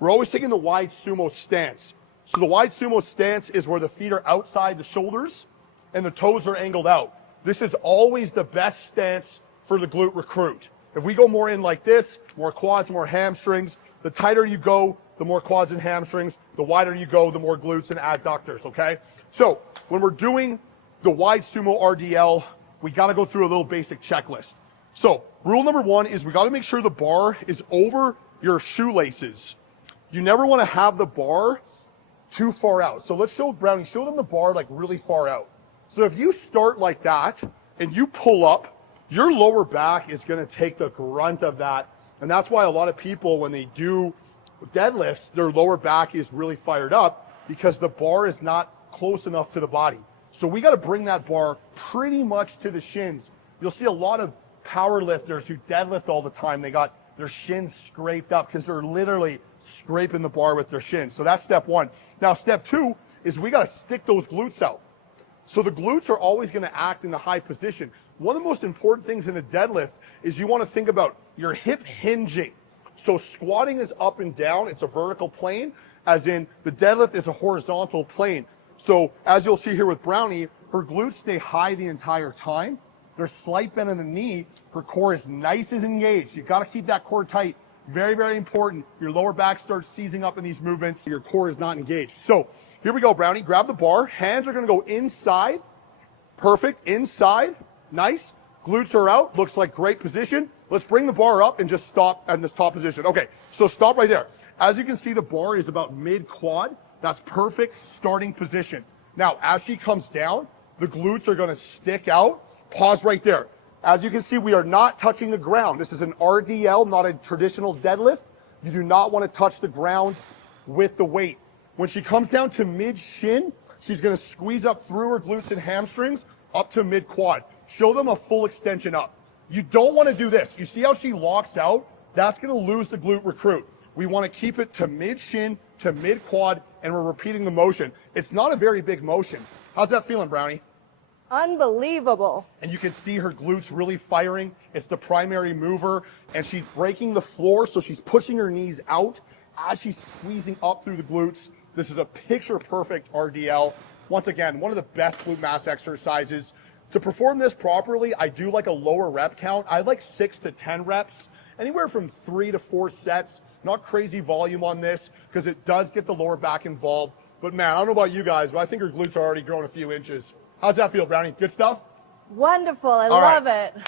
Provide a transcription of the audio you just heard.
we're always taking the wide sumo stance. So the wide sumo stance is where the feet are outside the shoulders and the toes are angled out. This is always the best stance for the glute recruit. If we go more in like this, more quads, more hamstrings, the tighter you go, the more quads and hamstrings, the wider you go, the more glutes and adductors, okay? So when we're doing the wide sumo RDL, we gotta go through a little basic checklist. So rule number one is we gotta make sure the bar is over your shoelaces. You never wanna have the bar too far out. So let's show Brownie, show them the bar like really far out. So if you start like that and you pull up, your lower back is gonna take the grunt of that. And that's why a lot of people, when they do deadlifts, their lower back is really fired up because the bar is not close enough to the body. So we gotta bring that bar pretty much to the shins. You'll see a lot of power lifters who deadlift all the time, they got their shins scraped up because they're literally scraping the bar with their shins. So that's step one. Now, step two is we gotta stick those glutes out. So the glutes are always gonna act in the high position. One of the most important things in a deadlift is you wanna think about your hip hinging. So squatting is up and down, it's a vertical plane, as in the deadlift is a horizontal plane. So as you'll see here with Brownie, her glutes stay high the entire time. There's slight bend in the knee, her core is nice and engaged. You gotta keep that core tight. Very, very important. Your lower back starts seizing up in these movements, your core is not engaged. So here we go, Brownie, grab the bar. Hands are gonna go inside. Perfect, inside, nice. Glutes are out, looks like great position. Let's bring the bar up and just stop in this top position. Okay, so stop right there. As you can see, the bar is about mid-quad. That's perfect starting position. Now, as she comes down, the glutes are gonna stick out. Pause right there. As you can see, we are not touching the ground. This is an RDL, not a traditional deadlift. You do not wanna touch the ground with the weight. When she comes down to mid-shin, she's gonna squeeze up through her glutes and hamstrings up to mid-quad. Show them a full extension up. You don't wanna do this. You see how she locks out? That's gonna lose the glute recruit. We wanna keep it to mid-shin, to mid-quad, and we're repeating the motion. It's not a very big motion. How's that feeling, Brownie? Unbelievable. And you can see her glutes really firing. It's the primary mover, and she's breaking the floor, so she's pushing her knees out as she's squeezing up through the glutes. This is a picture-perfect RDL. Once again, one of the best glute mass exercises. To perform this properly, I do like a lower rep count. I like 6 to 10 reps, anywhere from 3 to 4 sets. Not crazy volume on this because it does get the lower back involved. But man, I don't know about you guys, but I think her glutes are already growing a few inches. How's that feel, Brownie? Good stuff? Wonderful. I All right. love it.